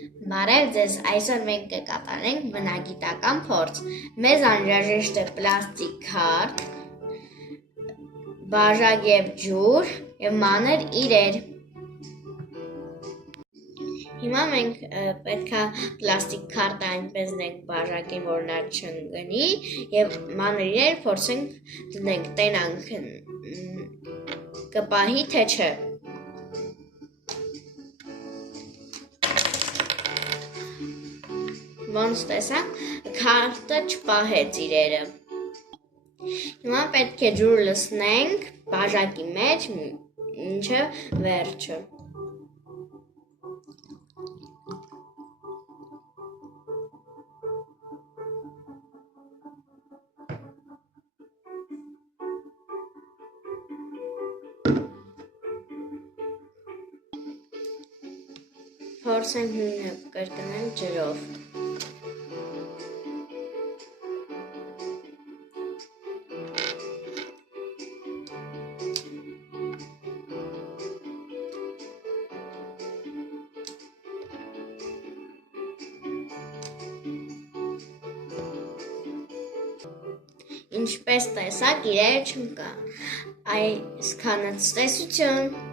Բարև ձեզ, այսօր մենք կկատարենք բնագիտական փորձ։ Մեզ անհրաժեշտ է պլաստիկ քարտ, բաժակ և ջուր և մանր իրեր։ Հիմա մենք պետք է պլաստիկ քարտը այնպես դնենք բաժակին, որ նա չընկնի, և մանր իրեր փորձենք դնենք, տենանք կպահի, թե չէ։ Ոնց տեսանք, քարտը չպահեց իրերը։ Հիմա պետք է ջուր լցնենք բաժակի մեջ մինչև վերջը։ Փորձենք նույնը կրկնել ջրով։ Ինչպես տեսաք, իրերը չընկան։ Այսքանը ցտեսություն։